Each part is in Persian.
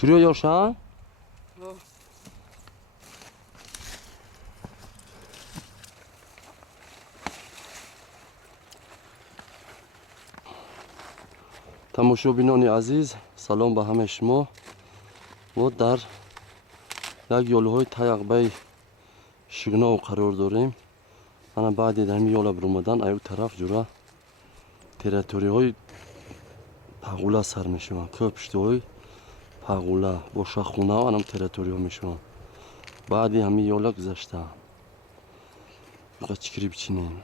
Çıkırıyor yavaş ha? تماشابینان عزیز سلام به همه شما. ما در یک یولهای تایقبه شگناو قرار داریم. انا بعد در این یولا برمدن ایو طرف جورا تریتوری های پاغولا سر میشون که پشتی های پاغولا با شاخونه و انم تریتوری ها میشون. بعدی همین یولا گذشته بقید چکری بچینیم.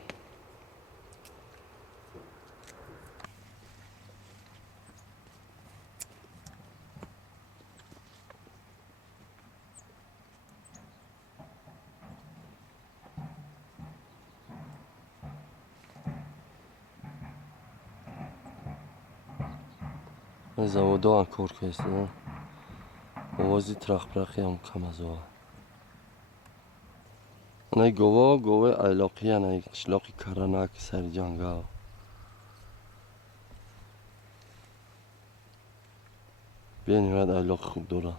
زوادا هم کار کردن آوازی ترخ برخی هم کم از آه نه گوه ایلاقی هم نه قشلاقی کرنک سر جنگا بیانی باید ایلاق خوب داره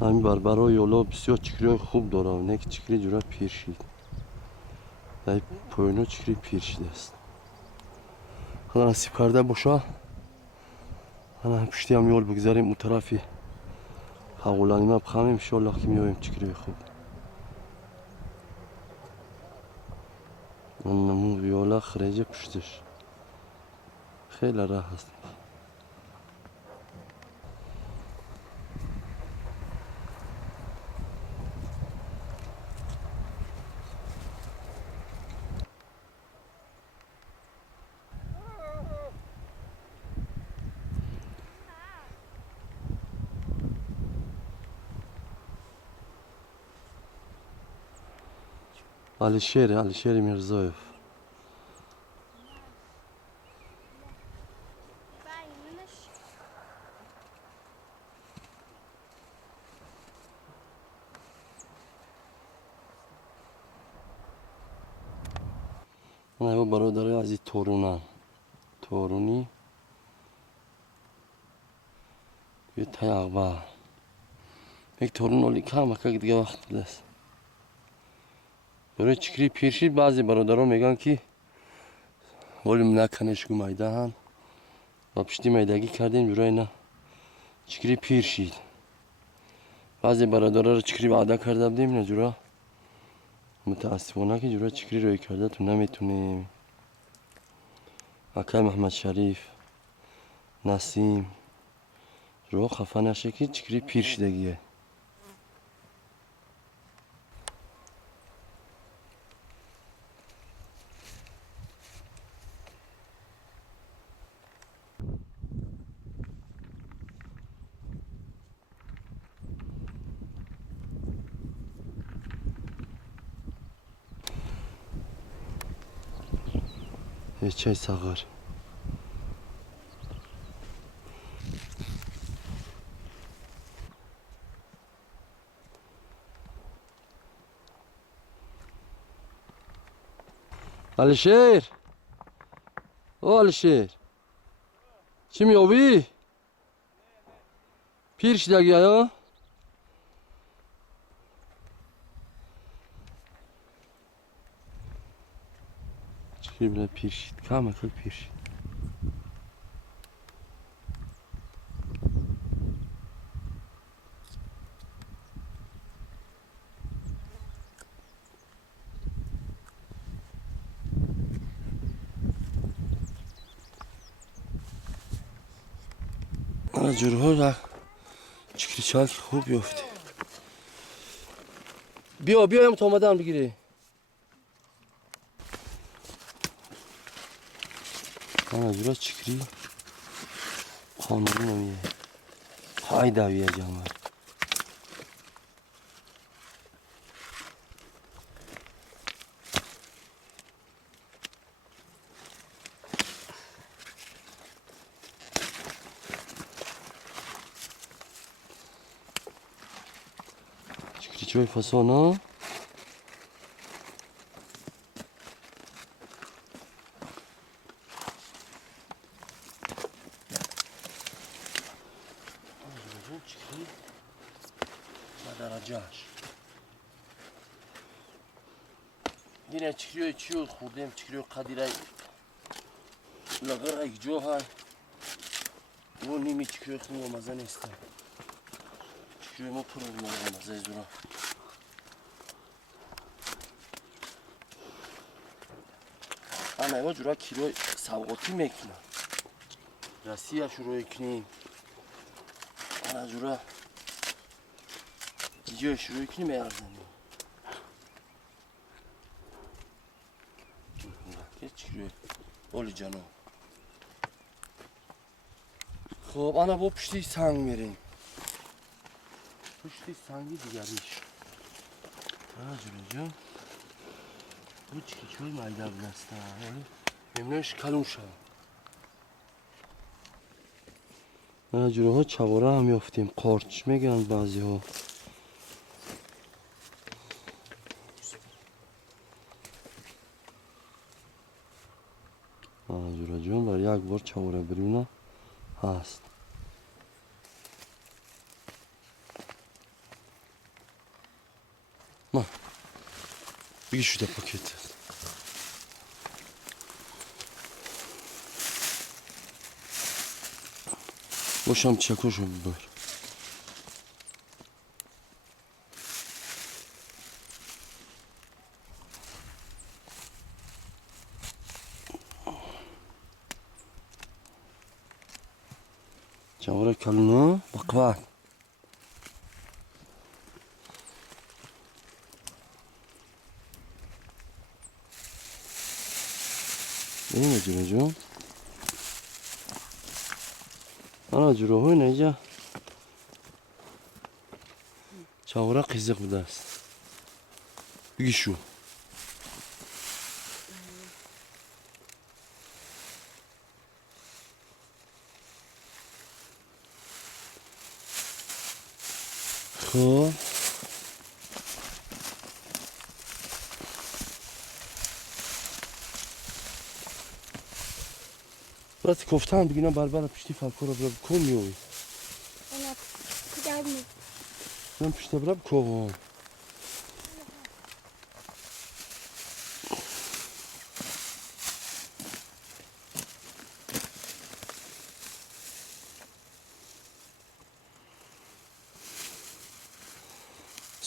همین بربرای یولا بسیار چکری خوب داره و نه که چکری جورا پیر شید در پایینو چکری پیر شده است خدا نصیب کرده باشه انا پشتی هم یول بگذاریم اون طرفی پاغولانی ما بخوامیم انشالله که میایم چکری خوب نمو یولا خریجه پشتش خیلی راه هست علیشیر میرزایف نه با برادرای از این تورونی یه تایقبه یک تورون اولی کم که دیگه وقت دست برای چکری پیر شید بعضی برادرها میگن که ولی نکنش گو میده هم و پشتی میدگی کردیم جورای نه چکری پیر شید بعضی برادرها رو چکری وعده کرده بودیم نه جورا متاسفانه که جورا چکری روی کرده تو نمیتونیم اکای محمد شریف نسیم رو خفه نشه که چکری پیر شدگیه. چای ساغر Alişer. O Alişer. Çim yobi? Pir şidagi ya. Çıkıyor bile pir şid. Kama kıl pir şid. Ana جورها را چکری چاک خوب بیفته. بیا هم تا اومدن بگیری. ana جورا چکری قانونی نمیه. های دویه جامعه. چوی فسانا درجهش yine çıkıyor içiyor kurdum çıkıyor kadire lagar ay johay bu nimi çıkıyor mu mazan istem çıkıyor mu problem olmaz ezura ana o jura kilo savgoti mekna rasiya şuro ikni ana jura gidiyor şuro ikni meğerzeni çıkıyor oli canım خب ana bu pişti sang vereyim pişti sangi digeriş ana jura bu çıkıyor mayda blasta memnunش kalın şa ana jura ها çavara هم یافتیم قارچ میگن بعضی ها جورا جون برای یک بار چوره برونه هست ما بگی شده پاکت باشم چکوشو ببر چوره کلونه بقوه این جورا جون ana جورا های نیجا چوره قیزق بوده است بگی شو خب برات گفتم دیگه اینا بربر پشتی فکر رو کم میوی انا کدام من پشت برم کوم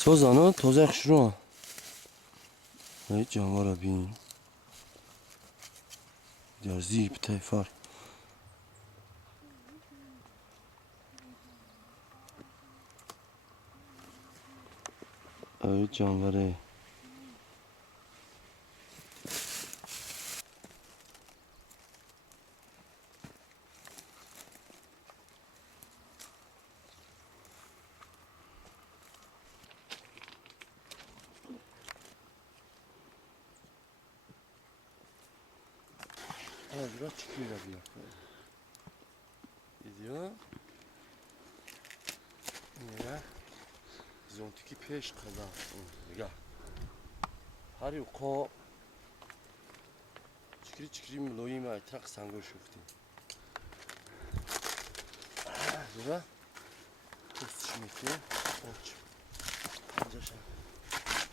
سوزانا تازه خشرون نه جامارا بین در زیب تایفر ای جانوره. Azra çıkıyor ya. İdiyor. Ne? Zontiki peş kala. Ya. Har yuko. Çıkırı mloyim aytrak sango şufti. Azra. Tost şmeti. Oç. Pancaşa.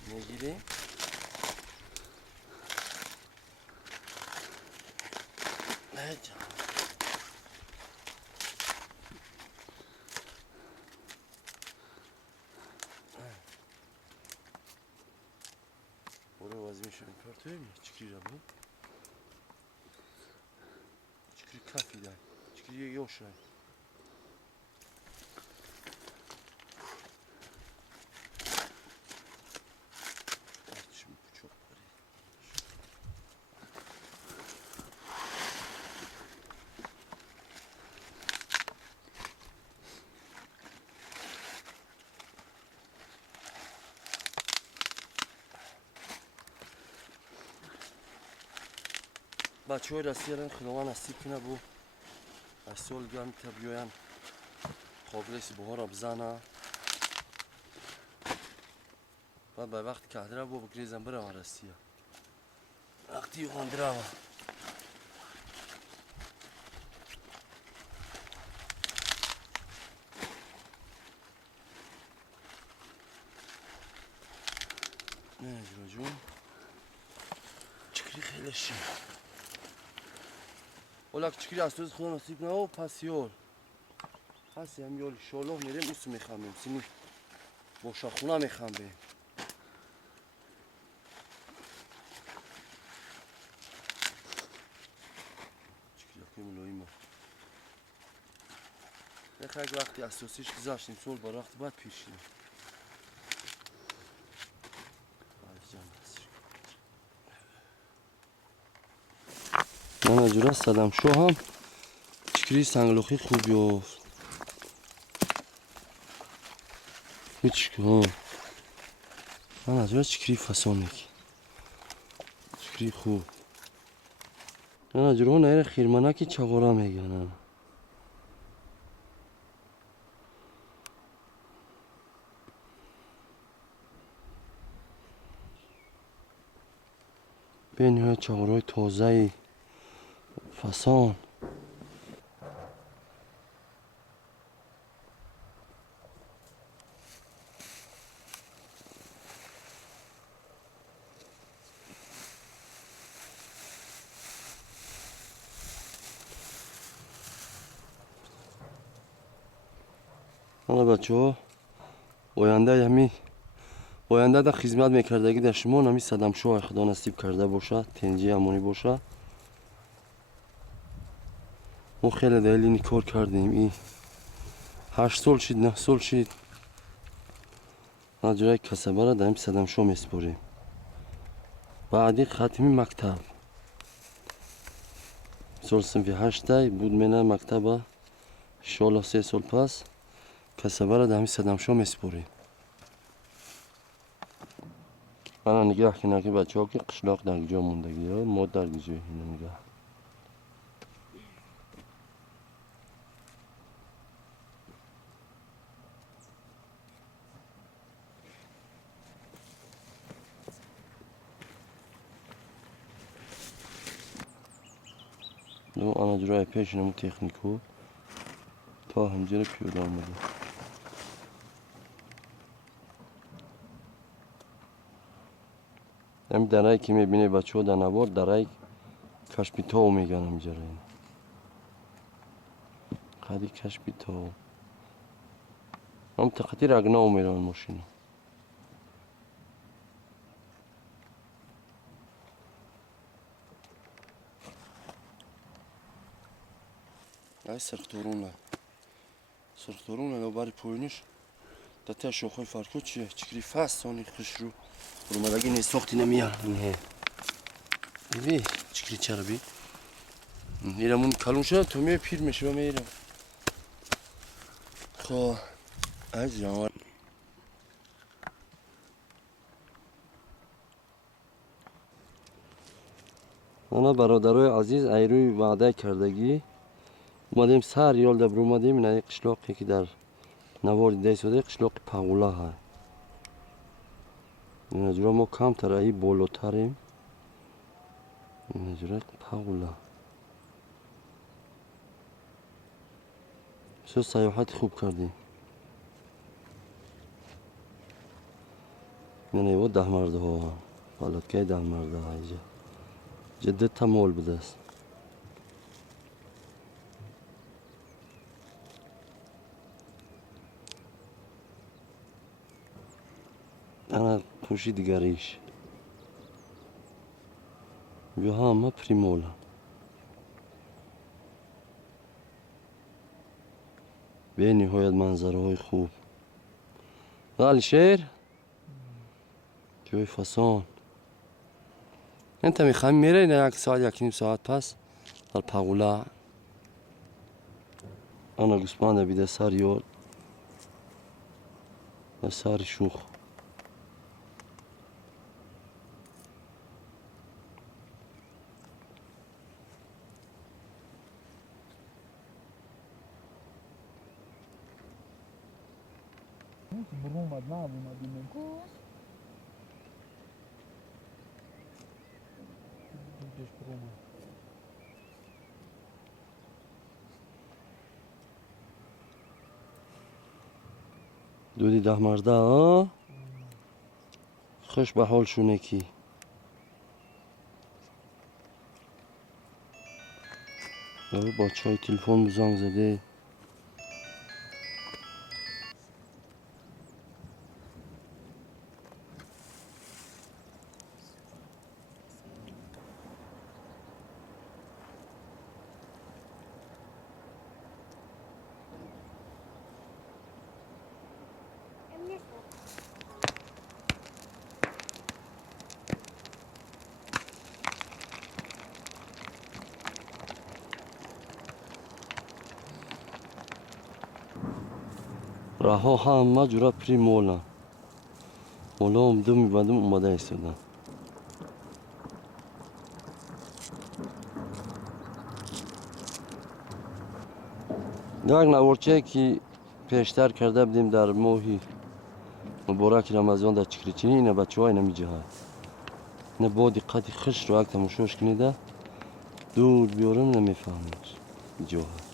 Ne gireyim? Ne canım? Oraya vazgeçiyorum. Pörtüyor mu? Çıkıyor bu. Çıkıyor kafiden. Çıkıyor yoşay. Şimdi bu çok var. بچه های رسیدن خداوند نصیب کنه بو از سال گرم که بیاین قابلش بها را بزنه و به وقت که هدره بو بگریزم برم رسیه وقتی یوغاندره و نه جرا جون چکری خیلی شیم اولا که چکری از توز خدا نصیب نه و پس یول پس هم یول شالله میریم اوسو میخوامیم سینی باشا خونه میخوام بیم چکری اکی ملویم نخواه اگه وقتی اساسیش گذاشتیم سول با وقتی باید پیشیم من جورا سلام شو هم چکری سنگلوخی خوبی و هیچ که من از جورا چکری فسانک چکری خوب من از جورا نهیر خیرمنکی چغورا میگنم به نهایت چغورای تازه فسان حالا بچه ها آینده در خدمت میکردگی در شما نمی صدم شو خدا نصیب کرده باشه تنجی امونی باشه ما خیلی دلیل اینی کار کردیم این 8 سال شد 9 سال شد نجرای کسبه را داریم صدم شو میسپاریم بعدی ختمی مکتب سال صنفی 8 بود منه مکتب شالا 3 سال پس کسبه را داریم صدم شو میسپاریم من نگاه کنه که بچه ها که قشلاق در گجا موندگی ها ما در گجا اینو نگاه دو آنا جرای پیش نمو تکنیکو تا همجره پیودا آمده هم درهی که میبینه بچه ها در نوار درهی کشپی تاو میگن همجره این قدی کشپی تاو هم تقتی رگناو میرن ماشین ای سرختورونه لو باری پوینش تا شوخی فرکو چیه چکری فست سانی خوش رو اومدگی نه ساختی نمیاد نه ببین چکری چرا بی میرمون کلون شد تو می پیر میشه و میرم خب از جوان انا برادرای عزیز ایروی وعده کردگی اومدیم سر یال دبر اومدیم این قشلاقی که در نوار دیده شده قشلاق پاولا های این جورا ما کم ترایی بالاتریم این جورا پاولا بسیار سیاحت خوب کردیم این ایوا 10 مرده ها فلکه 10 مرده ها اینجا جدت تمول بده است انا پوشی دیگریش بیا همه پریمولا به نهایت منظره های خوب ولی شیر جوی فسان انت میخوام میره نه یک ساعت یک نیم ساعت پس در پاولا انا گوسپانده بیده سر یول و سر شوخ Bruma, não, uma dimensão. Bruma. دودی 10 مرده ها خوش به حال شونه کی با چای تلفن بزنگ زده رها همه جورا پری مولا مولا هم دو میبندم اومده ایستادن یک نوارچه که پیشتر کرده بودیم در ماهی مبارک رمضان در چکریچینی اینه بچه های نمی جاهای نه با دقتی خش رو یک تماشاش کنیده دور بیارم نمیفهمش جاها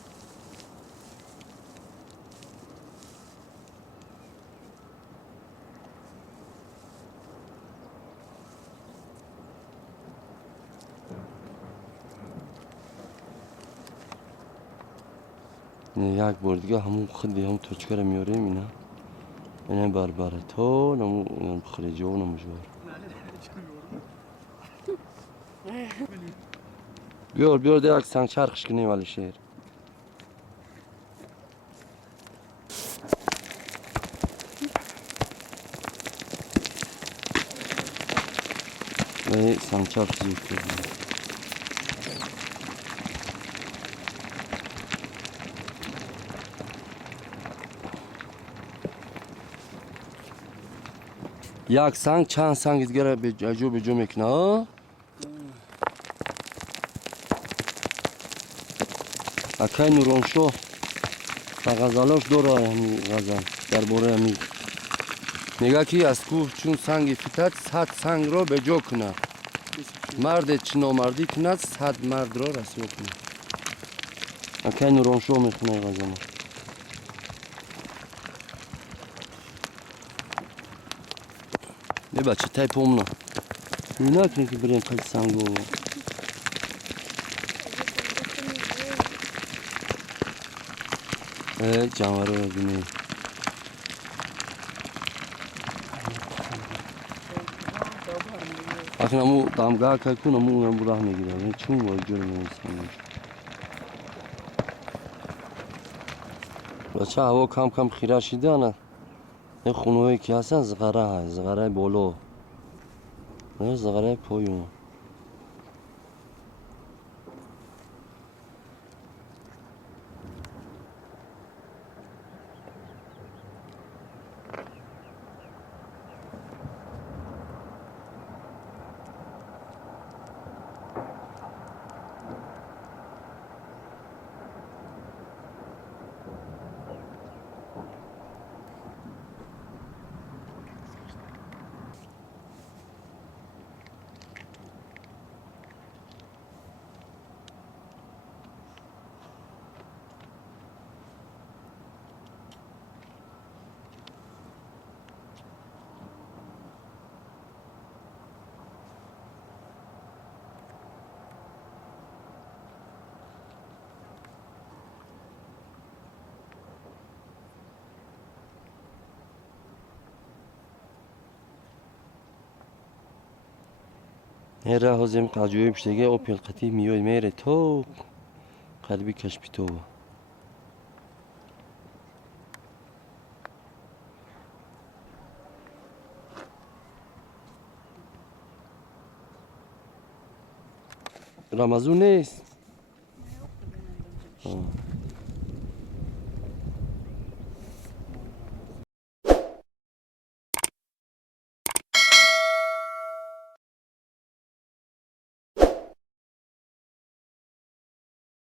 نه یک بار دیگه همون خودی هم توچکر میاریم اینا اینه بربره تا نمو خریجه و نمو جوار بیار ده یک سنگ چرخش کنیم ولی شیر و سنگ چرخ زود کردیم یک سنگ چند سنگ دیگه را به جو میکنه ها اکای نورانشو و غزالاش داره همی غزل درباره همی میگه که از کوه چون سنگ فتد 100 سنگ را به جا کنه مرد چه نامردی کند 100 مرد را رسوا کنه اکای نورانشو میخونه غزل یه بچه تای پومنا نکنی که بریم پل سنگو جانور رو ببینی اخی نمو دامگاه که کن نمو اونم براه میگیره چون باید جور میرسیم بچه هوا کم کم خیره شده نه این خونه که هستن زغره هست، زغره بالا، نه زغره پایون. این راه هزیم قاجوی بشتگه او پیلقتی میوی میره تو قلبی کشبی تو. رمضون نیست.